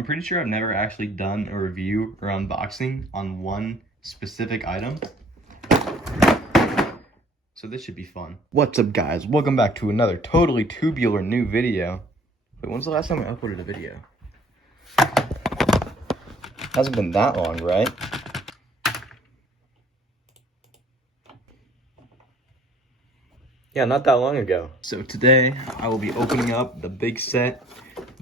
I'm pretty sure I've never actually done a review or unboxing on one specific item. So this should be fun. What's up, guys? Welcome back to another totally tubular new video. Wait, when's the last time I uploaded a video? Hasn't been that long, right? Yeah, not that long ago. So today, I will be opening up the big set,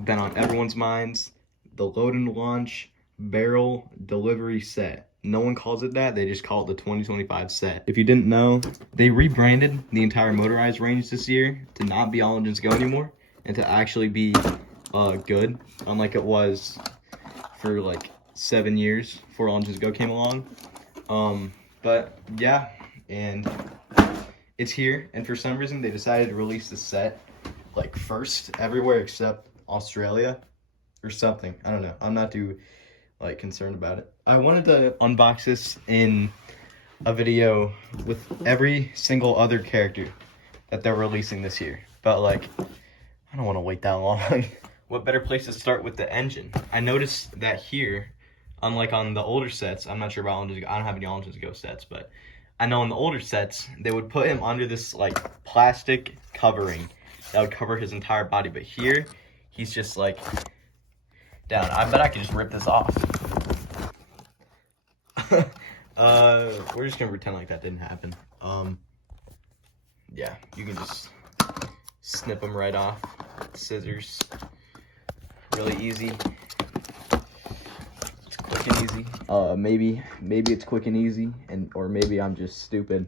been on everyone's minds, the load and launch barrel delivery set. No one calls it that, they just call it the 2025 set. If you didn't know, they rebranded the entire motorized range this year to not be all engines go anymore, and to actually be good, unlike it was for like 7 years before all engines go came along. But yeah, and it's here, and for some reason they decided to release the set like first everywhere except Australia or something. I don't know. I'm not too like concerned about it. I wanted to unbox this in a video with every single other character that they're releasing this year, but like I don't want to wait that long. What better place to start with the engine? I noticed that here, unlike on the older sets, I'm not sure about engines. I don't have any engines go sets, but I know in the older sets, they would put him under this like plastic covering that would cover his entire body. But here, he's just like down. I bet I could just rip this off. We're just gonna pretend like that didn't happen. Yeah, you can just snip them right off. Scissors, really easy. Quick and easy. Maybe it's quick and easy, or maybe I'm just stupid.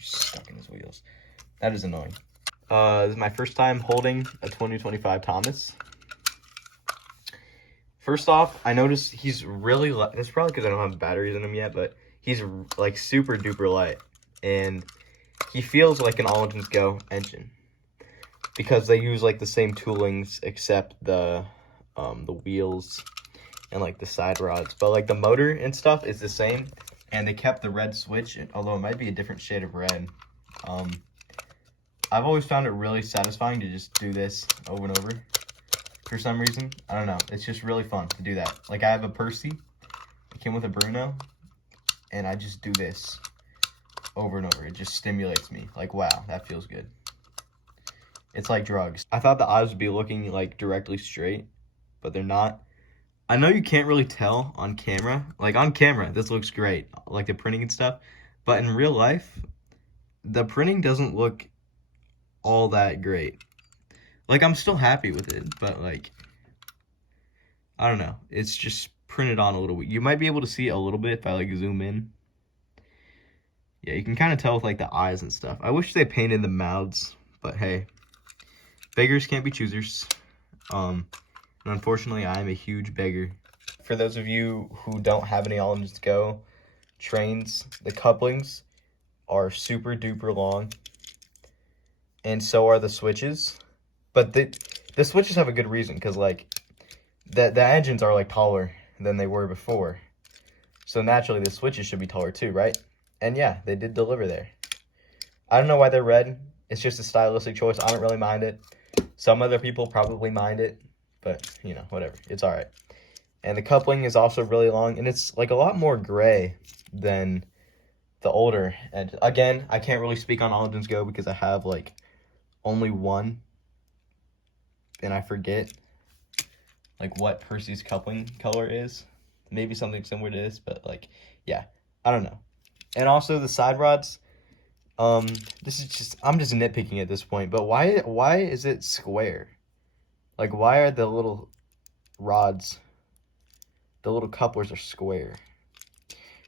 Stuck in his wheels. That is annoying. This is my first time holding a 2025 Thomas. First off, I noticed he's really light. It's probably because I don't have batteries in him yet, but he's like super duper light, and he feels like an all engines go engine because they use like the same toolings except the wheels and like the side rods, but like the motor and stuff is the same, and they kept the red switch, although it might be a different shade of red. I've always found it really satisfying to just do this over and over for some reason. I don't know, it's just really fun to do that. Like I have a Percy, it came with a Bruno, and I just do this over and over. It just stimulates me. Like, wow, that feels good. It's like drugs. I thought the eyes would be looking like directly straight, but they're not. I know you can't really tell on camera. Like on camera, this looks great, like the printing and stuff, but in real life, the printing doesn't look all that great. Like I'm still happy with it, but like, I don't know. It's just printed on a little bit. You might be able to see a little bit if I like zoom in. Yeah, you can kind of tell with like the eyes and stuff. I wish they painted the mouths, but hey, beggars can't be choosers. And unfortunately, I am a huge beggar. For those of you who don't have any all engines go trains, the couplings are super duper long, and so are the switches. But the switches have a good reason, because like the engines are like taller than they were before, so naturally the switches should be taller too, right? And yeah, they did deliver there. I don't know why they're red. It's just a stylistic choice. I don't really mind it. Some other people probably mind it, but you know, whatever. It's all right. And the coupling is also really long, and it's like a lot more gray than the older. And again, I can't really speak on all engines go because I have like only one, and I forget like what Percy's coupling color is. Maybe something similar to this, but like, yeah, I don't know. And also the side rods, this is just, I'm just nitpicking at this point, but why is it square? Like, why are the little rods, the little couplers are square?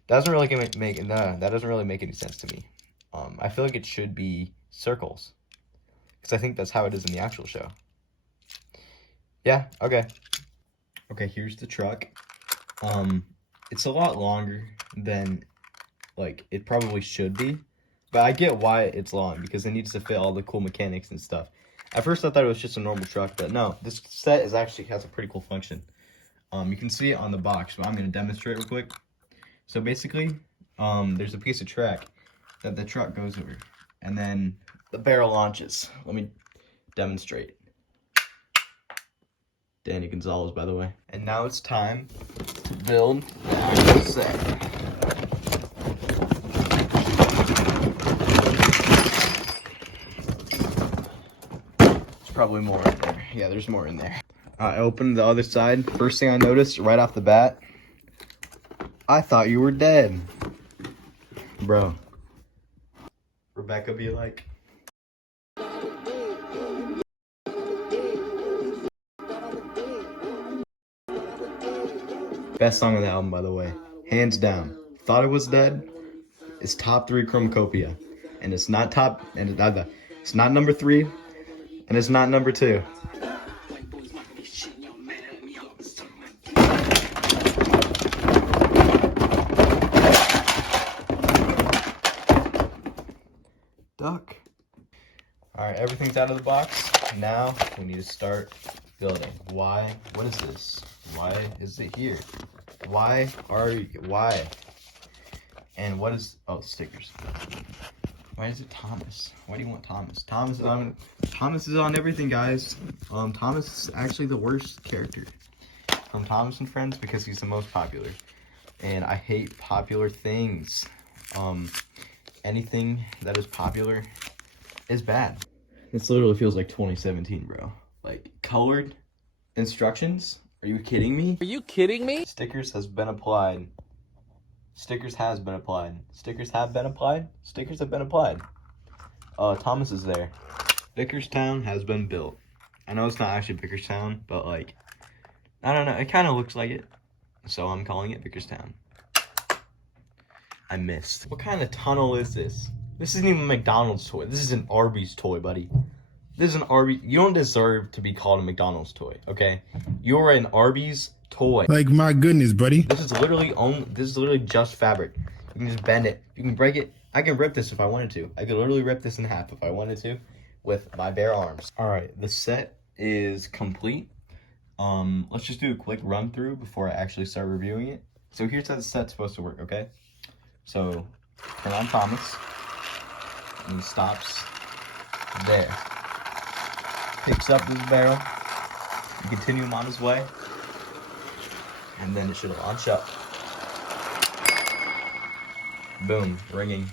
That doesn't really that doesn't really make any sense to me. I feel like it should be circles, because I think that's how it is in the actual show. Yeah, okay. Okay, here's the truck. It's a lot longer than like it probably should be, but I get why it's long, because it needs to fit all the cool mechanics and stuff. At first I thought it was just a normal truck, but no, this set has a pretty cool function. You can see it on the box, but I'm going to demonstrate real quick. So basically, there's a piece of track that the truck goes over. And then the barrel launches. Let me demonstrate. Danny Gonzalez, by the way. And now it's time to build the set. There's probably more in there. Yeah, there's more in there. I opened the other side. First thing I noticed right off the bat, I thought you were dead. Bro. Rebecca be like. Best song on the album, by the way. Hands down. Thought It Was Dead is top 3 Chromacopia. And it's not top, and it's not number 3, and it's not number 2. Duck. Alright, everything's out of the box. Now we need to start building. Why? What is this? Why is it here? Why? And what is, oh, stickers. Why is it Thomas? Why do you want Thomas? Thomas is on everything, guys. Thomas is actually the worst character from Thomas and Friends because he's the most popular. And I hate popular things. Anything that is popular is bad. This literally feels like 2017, bro. Like, colored instructions? Are you kidding me? Are you kidding me? Stickers has been applied. Stickers has been applied. Stickers have been applied. Stickers have been applied. Thomas is there. Vickerstown has been built. I know it's not actually Vickerstown, but like, I don't know. It kind of looks like it. So I'm calling it Vickerstown. I missed. What kind of tunnel is this? This isn't even a McDonald's toy. This is an Arby's toy, buddy. This is an Arby's. You don't deserve to be called a McDonald's toy, okay? You're an Arby's toy. Like, my goodness, buddy. This is literally just fabric. You can just bend it. You can break it. I can rip this if I wanted to. I could literally rip this in half if I wanted to with my bare arms. All right, the set is complete. Let's just do a quick run through before I actually start reviewing it. So here's how the set's supposed to work, okay? So turn on Thomas, and he stops there. Picks up this barrel, and continue him on his way, and then it should launch up. Boom, ringing,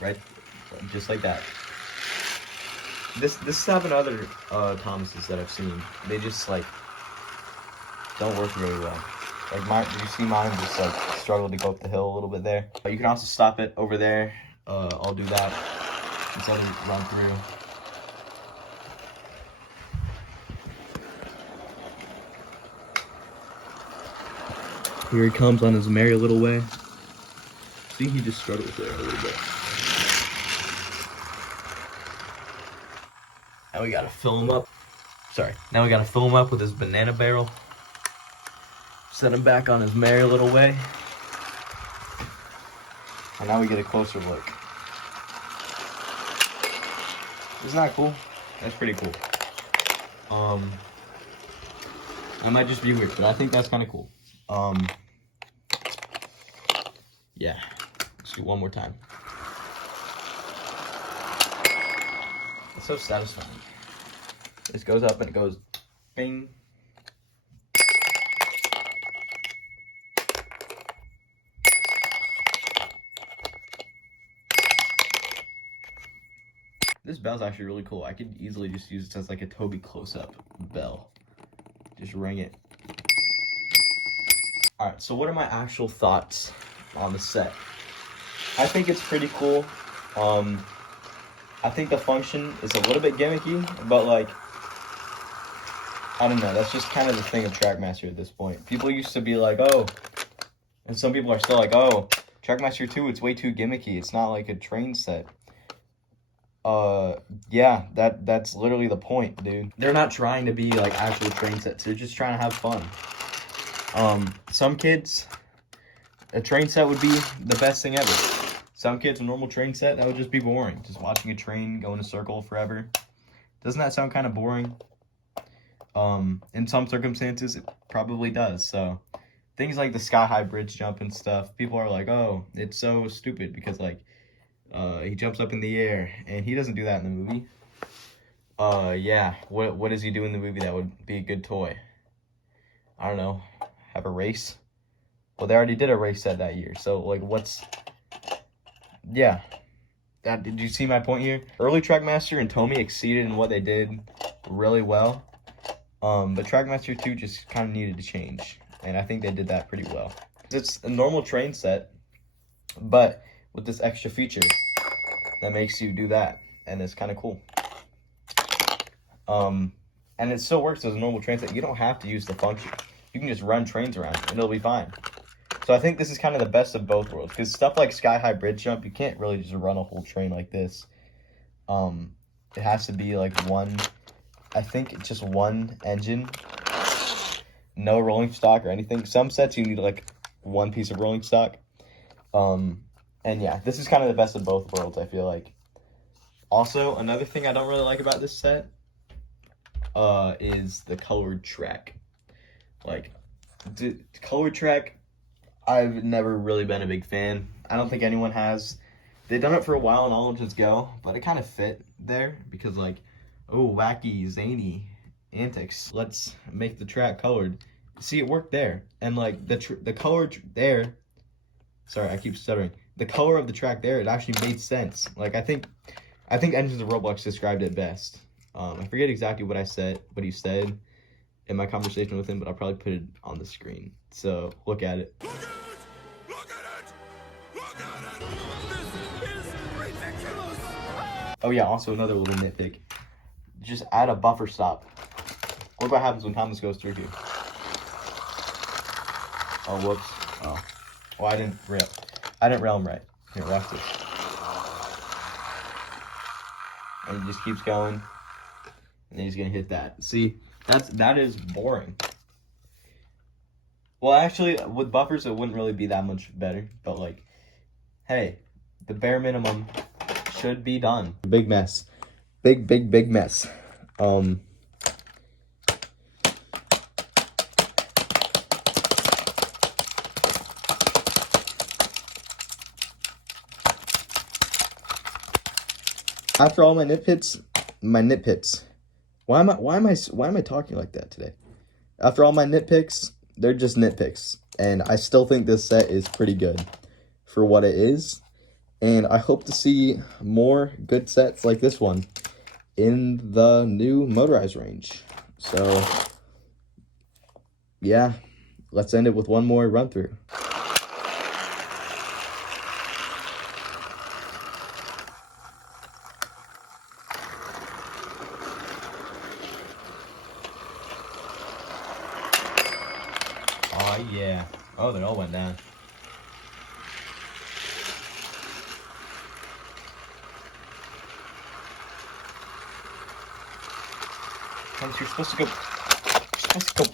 right, just like that. This happened to other Thomases that I've seen. They just like don't work very well. Like you see mine just like struggle to go up the hill a little bit there. But you can also stop it over there. I'll do that instead of run through. Here he comes on his merry little way. See, he just struggles there a little bit. Now we gotta fill him up. Now we gotta fill him up with his banana barrel. Set him back on his merry little way. And now we get a closer look. Isn't that cool? That's pretty cool. That might just be weird, but I think that's kind of cool. Yeah. Let's do one more time. It's so satisfying. This goes up and it goes bing. This bell's actually really cool. I could easily just use it as like a Toby close-up bell. Just ring it. Alright, so what are my actual thoughts on the set? I think it's pretty cool. I think the function is a little bit gimmicky, but like, I don't know, that's just kind of the thing of Trackmaster at this point. People used to be like, oh, and some people are still like, oh, Trackmaster 2, it's way too gimmicky. It's not like a train set. Yeah, that's literally the point, dude. They're not trying to be like actual train sets. They're just trying to have fun. Some kids, a train set would be the best thing ever. Some kids, a normal train set, that would just be boring. Just watching a train go in a circle forever. Doesn't that sound kind of boring? In some circumstances, it probably does. So things like the sky-high bridge jump and stuff, people are like, oh, it's so stupid because like He jumps up in the air, and he doesn't do that in the movie. Yeah. What does he do in the movie that would be a good toy? I don't know. Have a race? Well, they already did a race set that year. So, like, yeah. Did you see my point here? Early Trackmaster and Tomy exceeded in what they did really well. But Trackmaster 2 just kind of needed to change. And I think they did that pretty well. It's a normal train set, but with this extra feature that makes you do that. And it's kind of cool. And it still works as a normal train set. You don't have to use the function. You can just run trains around and it'll be fine. So I think this is kind of the best of both worlds, because stuff like Sky High Bridge Jump, you can't really just run a whole train like this. It has to be like I think just one engine, no rolling stock or anything. Some sets you need like one piece of rolling stock. And yeah, this is kind of the best of both worlds, I feel like. Also, another thing I don't really like about this set is the colored track. Like, the colored track, I've never really been a big fan. I don't think anyone has. They've done it for a while on All Engines Go, but it kind of fit there because, like, oh, wacky, zany antics. Let's make the track colored. See, it worked there. And, like, the color there, sorry, I keep stuttering. The color of the track there, it actually made sense. Like, I think Engines of Roblox described it best. I forget exactly what he said in my conversation with him, but I'll probably put it on the screen. So, look at it. Look at it! Look at it! Look at it! This is ridiculous! Oh yeah, also another little nitpick. Just add a buffer stop. Look what happens when Thomas goes through here. Oh, whoops. Oh. Well, I didn't rail him right. Here, watch this. And he just keeps going. And then he's gonna hit that. See, that is boring. Well, actually, with buffers, it wouldn't really be that much better. But, like, hey, the bare minimum should be done. Big mess. Big mess. After all my nitpicks, why am I talking like that today? After all my nitpicks, they're just nitpicks, and I still think this set is pretty good for what it is, and I hope to see more good sets like this one in the new motorized range. So yeah, let's end it with one more run through. Oh, yeah. Oh, they all went down. Thomas, you're supposed to go. You're supposed to go.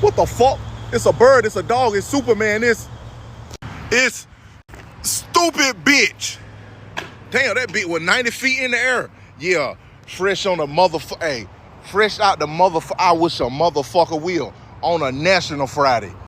What the fuck? It's a bird, it's a dog, it's Superman, it's stupid bitch. Damn, that bitch was 90 feet in the air. Yeah, fresh on the motherfucker. Hey, fresh out the motherfucker. I wish a motherfucker will on a National Friday.